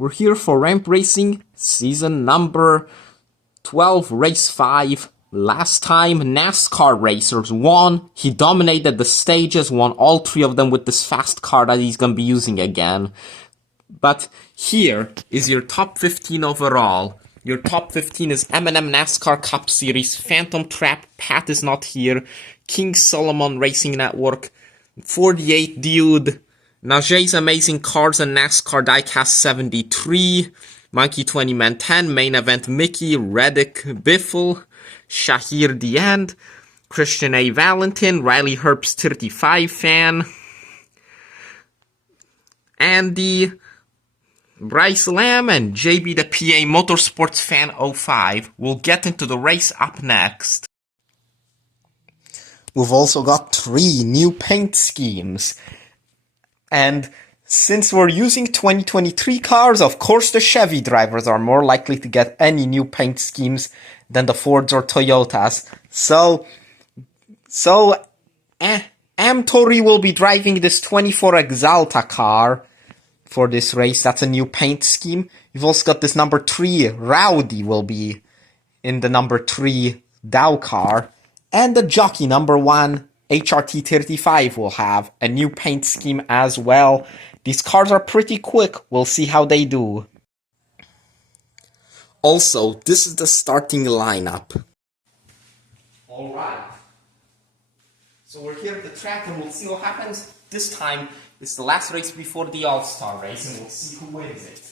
We're here for Ramp Racing, season number 12, race 5. Last time, NASCAR racers won. He dominated the stages, won all 3 of them with this fast car that he's gonna be using again. But here is your top 15 overall. Your top 15 is M&M NASCAR Cup Series, Phantom Trap, Pat is not here, King Solomon Racing Network, 48 Dude, Najee Amazing Cars and NASCAR Diecast 73, Mikey 20 Man 10, Main Event Mickey, Reddick Biffle, Shahir The End, Christian A. Valentin, Riley Herbst 35 fan, Andy, Bryce Lamb, and JB the PA Motorsports Fan 05. We'll get into the race up next. We've also got 3 new paint schemes. And since we're using 2023 cars, of course the Chevy drivers are more likely to get any new paint schemes than the Fords or Toyotas. So Tori will be driving this 24 Exalta car for this race. That's a new paint scheme. You've also got this number 3, Rowdy will be in the number 3 Dow car. And the jockey number 1, HRT 35 will have a new paint scheme as well. These cars are pretty quick. We'll see how they do. Also, this is the starting lineup. Alright. So we're here at the track and we'll see what happens. This time, it's the last race before the All-Star race and we'll see who wins it.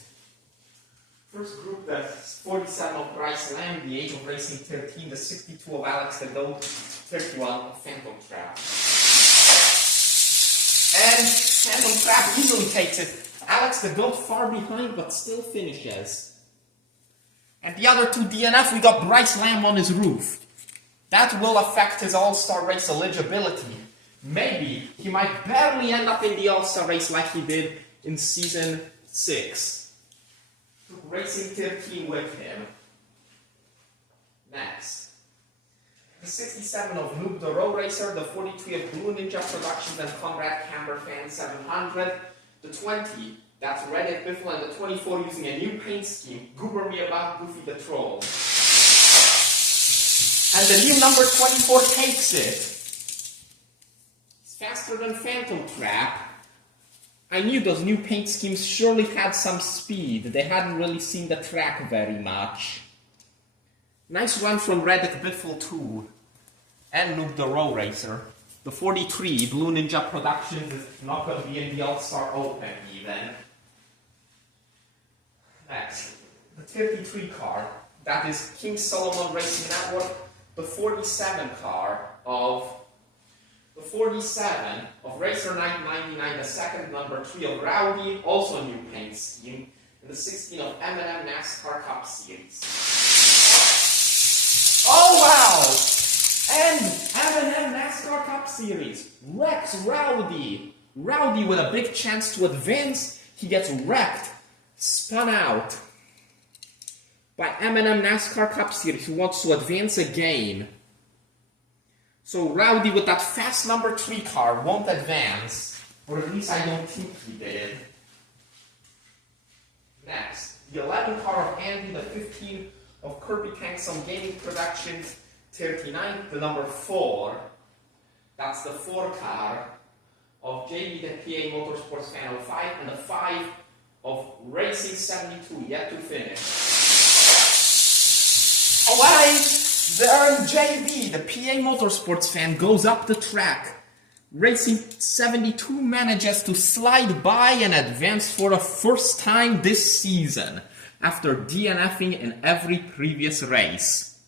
First group, that's 47 of Bryce Lamb, the age of racing 13, the 62 of Alex the Goat, 31 of Phantom Trap. And Phantom Trap easily takes it. Alex the Goat far behind, but still finishes. And the other 2 DNF, we got Bryce Lamb on his roof. That will affect his All-Star race eligibility. Maybe he might barely end up in the All-Star race like he did in season 6. Racing 13 with him. Next. The 67 of Noob the Road Racer, the 43 of Blue Ninja Productions and Conrad Camber Fan 700, the 20, that's Reddit Biffle, and the 24 using a new paint scheme, Goober Me About Goofy the Troll. And the new number 24 takes it. It's faster than Phantom Trap. I knew those new paint schemes surely had some speed. They hadn't really seen the track very much. Nice run from Reddick Biffle too. And Noob the Road Racer. The 43, Blue Ninja Productions, is not going to be in the All-Star Open even. Next, the 33 car. That is King Solomon Racing Network. The 47 car of... The 47 of Racer 999, the second number 3 of Rowdy, also a new paint scheme, and the 16 of M&M NASCAR Cup Series. Oh wow! And M&M NASCAR Cup Series, Rex Rowdy. Rowdy with a big chance to advance, he gets wrecked, spun out by M&M NASCAR Cup Series, who wants to advance again. So Rowdy with that fast number 3 car won't advance, or at least I don't think he did. Next, the 11 car of Andy, the 15 of Kirby Tanksome Gaming Productions, 39, the number 4. That's the 4 car of JB the PA Motorsports Fan 05, and the 5 of Racing 72, yet to finish. Alright! There JB, the PA Motorsports Fan, goes up the track. Racing 72 manages to slide by and advance for the first time this season, after DNFing in every previous race.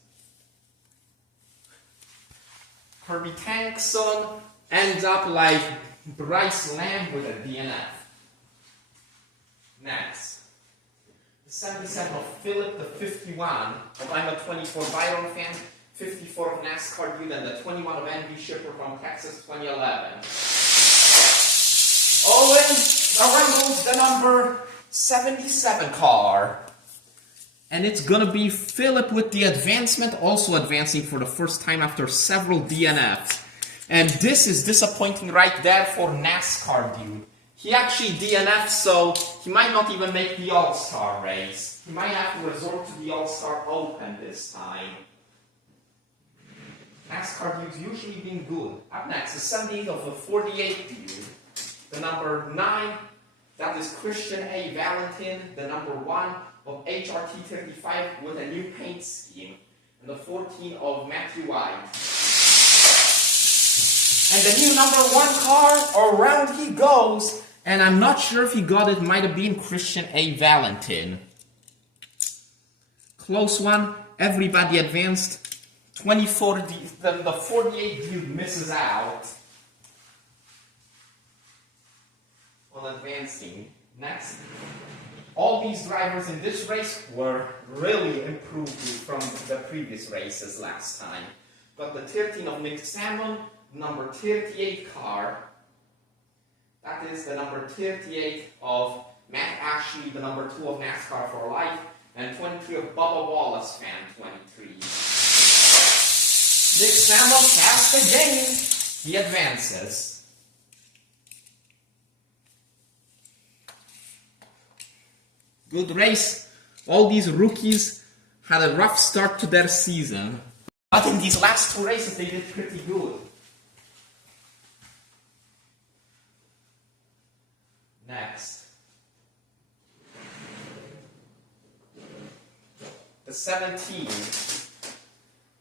Kirby Tankson ends up like Bryce Lamb with a DNF. Next. 77 of Philip, the 51 of I'm a 24 Byron Fan, 54 of NASCAR Dude, and the 21 of NB Shipper from Texas 2011. Oh, and around goes the number 77 car. And it's gonna be Philip with the advancement, also advancing for the first time after several DNFs. And this is disappointing right there for NASCAR Dude. He actually DNF'd, so he might not even make the All-Star race. He might have to resort to the All-Star Open this time. NASCAR dude's usually been good. Up next, the 78 of the 48 dude. The number 9, that is Christian A. Valentin. The number 1 of HRT 35 with a new paint scheme. And the 14 of Matthew White. And the new number 1 car, around he goes. And I'm not sure if he got it, might have been Christian A. Valentin. Close one, everybody advanced. 24, the 48 dude misses out on advancing. Next, all these drivers in this race were really improved from the previous races last time. Got the 13 of Nick Salmon, number 38 car. That is the number 38 of Matt Ashley, the number 2 of NASCAR for Life, and 23 of Bubba Wallace, fan 23. Nick Salmon fast again. He advances. Good race. All these rookies had a rough start to their season. But in these last 2 races, they did pretty good. Next. The 17.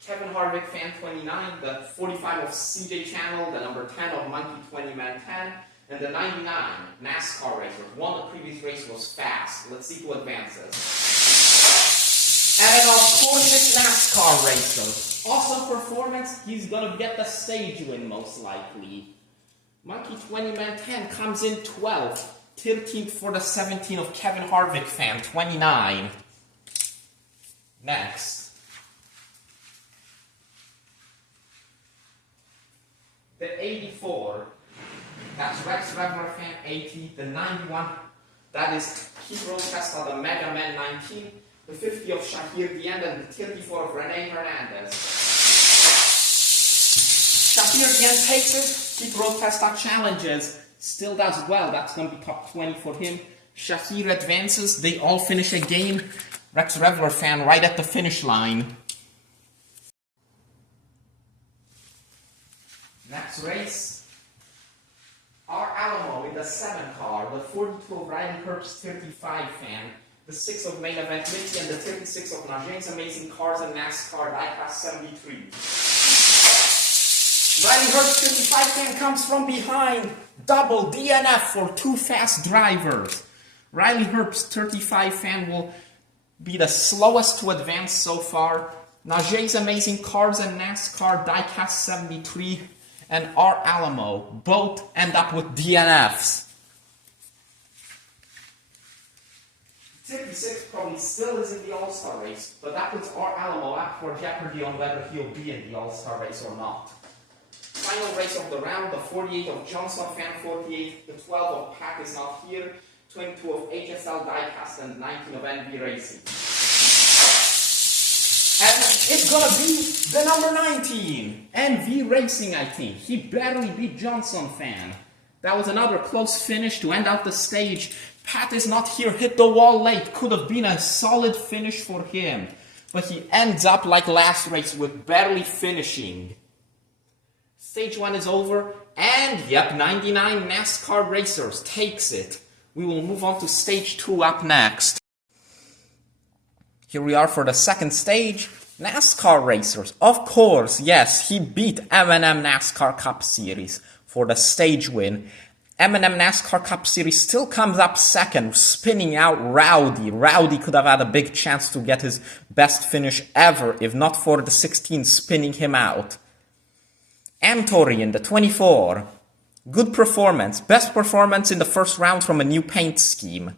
Kevin Harvick, fan 29. The 45 of CJ Channel. The number 10 of Monkey 20 Man 10. And the 99 NASCAR racer. Won the previous race, was fast. Let's see who advances. And of course it's NASCAR racer. Awesome performance. He's gonna get the stage win most likely. Monkey 20 Man 10 comes in 12th. 13th for the 17 of Kevin Harvick, fan 29. Next. The 84. That's Rex Revler, fan 80. The 91. That is Keith Rochester, the Mega Man 19. The 50 of Shahir Diend and the 34 of Rene Hernandez. Shahir Diend takes it. Keith Rochester challenges. Still does well. That's going to be top 20 for him. Shahir advances. They all finish a game. Rex Revler fan right at the finish line. Next race. R. Alamo in the 7 car. The 42 of Ryan Herbst 35 fan. The 6 of Main Event Mickey and the 36 of Najeen's Amazing Cars and NASCAR Diecast 73. Ryan Herbst 35 fan comes from behind. Double DNF for 2 fast drivers. Riley Herbst 35 fan will be the slowest to advance so far. Najee's Amazing Cars and NASCAR Diecast 73 and R. Alamo both end up with DNFs. 36 probably still is in the All-Star race, but that puts R. Alamo up for jeopardy on whether he'll be in the All-Star race or not. Final race of the round, the 48 of Johnson, fan 48, the 12 of Pat is not here, 22 of HSL Diecast, and 19 of NV Racing. And it's gonna be the number 19, NV Racing, I think. He barely beat Johnson, fan. That was another close finish to end out the stage. Pat is not here, hit the wall late. Could have been a solid finish for him. But he ends up like last race with barely finishing. Stage 1 is over, and yep, 99 NASCAR Racers takes it. We will move on to Stage 2 up next. Here we are for the second stage. NASCAR Racers. Of course, yes, he beat M&M NASCAR Cup Series for the stage win. M&M NASCAR Cup Series still comes up second, spinning out Rowdy. Rowdy could have had a big chance to get his best finish ever, if not for the 16 spinning him out. Antorian, the 24. Good performance. Best performance in the first round from a new paint scheme.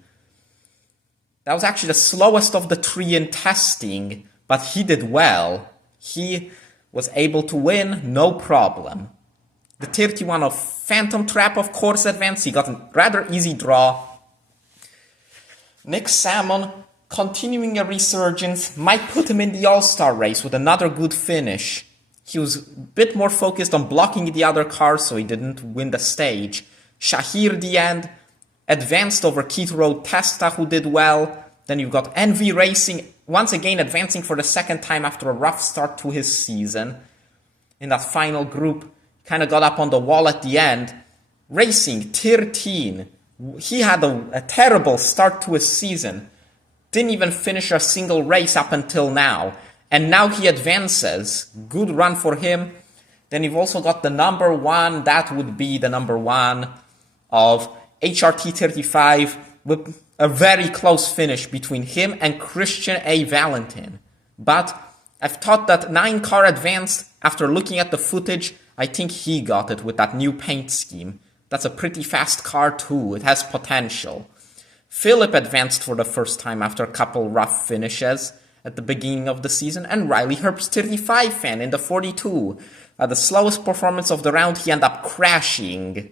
That was actually the slowest of the 3 in testing, but he did well. He was able to win, no problem. The 31 of Phantom Trap, of course, advanced. He got a rather easy draw. Nick Salmon, continuing a resurgence, might put him in the All-Star race with another good finish. He was a bit more focused on blocking the other cars, so he didn't win the stage. Shahir Diend, advanced over Keith Road Testa, who did well. Then you've got NV Racing, once again advancing for the second time after a rough start to his season. In that final group, kind of got up on the wall at the end. Racing 13. He had a terrible start to his season. Didn't even finish a single race up until now. And now he advances. Good run for him. Then you've also got the number one. That would be the number one of HRT 35 with a very close finish between him and Christian A. Valentin. But I've thought that 9-car advanced. After looking at the footage, I think he got it with that new paint scheme. That's a pretty fast car too. It has potential. Philip advanced for the first time after a couple rough finishes at the beginning of the season, and Riley Herbst 35 fan in the 42. At the slowest performance of the round, he ended up crashing.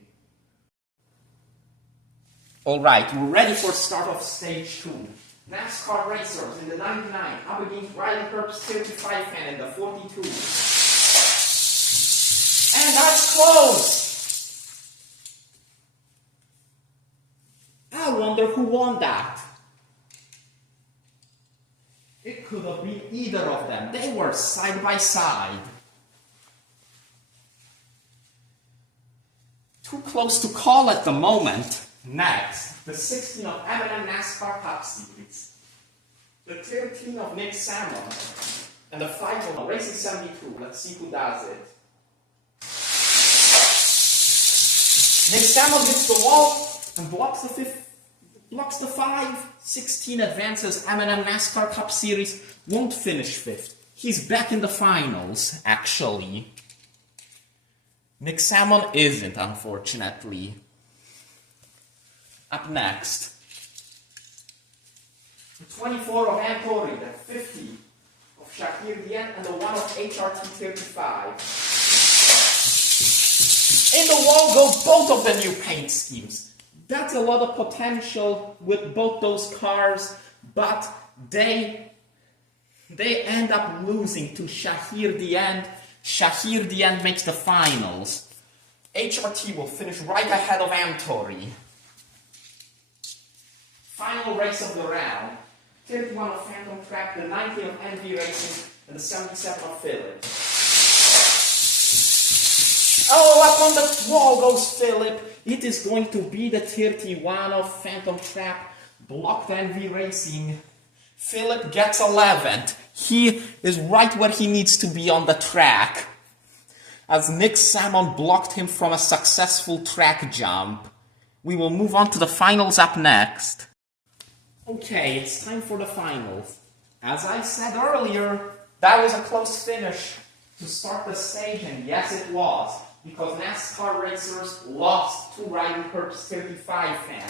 Alright, we're ready for start of stage 2. NASCAR racers in the 99 up against Riley Herbst 35 fan in the 42. And that's close! I wonder who won that. It could have been either of them. They were side by side. Too close to call at the moment. Next, the 16 of M&M NASCAR Cup Series. The 13 of Nick Salmon. And the 5 of Racing 72. Let's see who does it. Nick Salmon hits the wall and blocks the 5. 16 advances. M&M NASCAR Cup Series. Won't finish 5th. He's back in the finals, actually. Nick Salmon isn't, unfortunately. Up next, the 24 of Antori, the 50 of Shakir Dien, and the 1 of HRT 35. In the wall go both of the new paint schemes. That's a lot of potential with both those cars, but they end up losing to Shahir Dien. Shahir Dien makes the finals. HRT will finish right ahead of Antori. Final race of the round. 31 of Phantom Trap, the 19 of NV Racing, and the 77 of Philip. Oh, up on the wall goes Philip. It is going to be the 31 of Phantom Trap, blocked NV Racing. Philip gets 11th. He is right where he needs to be on the track, as Nick Salmon blocked him from a successful track jump. We will move on to the finals up next. Okay, it's time for the finals. As I said earlier, that was a close finish to start the stage, and yes it was, because NASCAR racers lost to Riley Herbst 35 fan,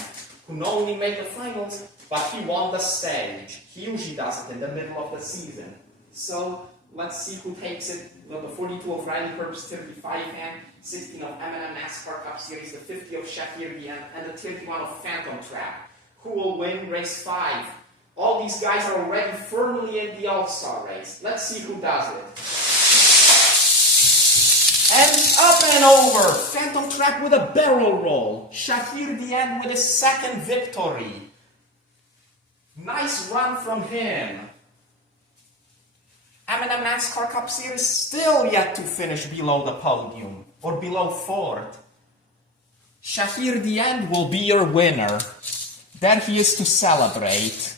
who not only made the finals, but he won the stage. He usually does it in the middle of the season. So, let's see who takes it. We have the 42 of Riley Herbst 35 fan, 16 of M&M NASCAR Cup Series, the 50 of Shakir Dien, and the 31 of Phantom Trap. Who will win race 5? All these guys are already firmly in the All-Star race. Let's see who does it. And up and over! Phantom Trap with a barrel roll. Shahir Dien with his second victory. Nice run from him. M&M NASCAR Cup Series still yet to finish below the podium, or below 4th. Shahir Dien will be your winner. There he is to celebrate.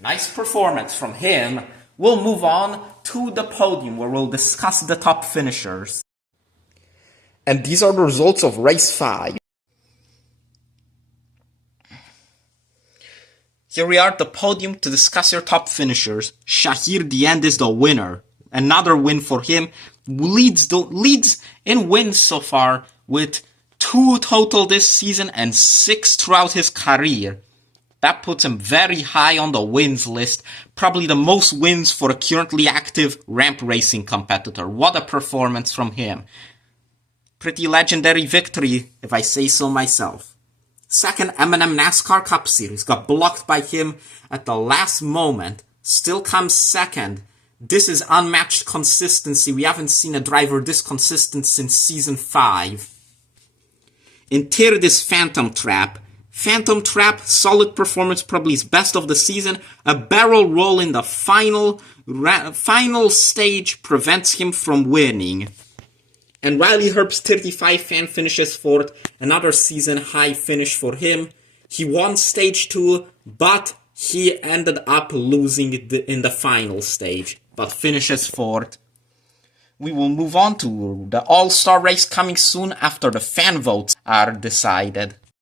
Nice performance from him. We'll move on to the podium where we'll discuss the top finishers. And these are the results of race 5. Here we are at the podium to discuss your top finishers. Shahir Dien is the winner. Another win for him. Leads in wins so far with 2 total this season and 6 throughout his career. That puts him very high on the wins list. Probably the most wins for a currently active ramp racing competitor. What a performance from him. Pretty legendary victory, if I say so myself. Second, M&M NASCAR Cup Series got blocked by him at the last moment. Still comes second. This is unmatched consistency. We haven't seen a driver this consistent since Season 5. In third is Phantom Trap. Phantom Trap, solid performance, probably his best of the season. A barrel roll in the final stage prevents him from winning. And Riley Herb's 35 fan finishes fourth, another season high finish for him. He won stage 2, but he ended up losing in the final stage, but finishes fourth. We will move on to the All-Star race coming soon after the fan votes are decided.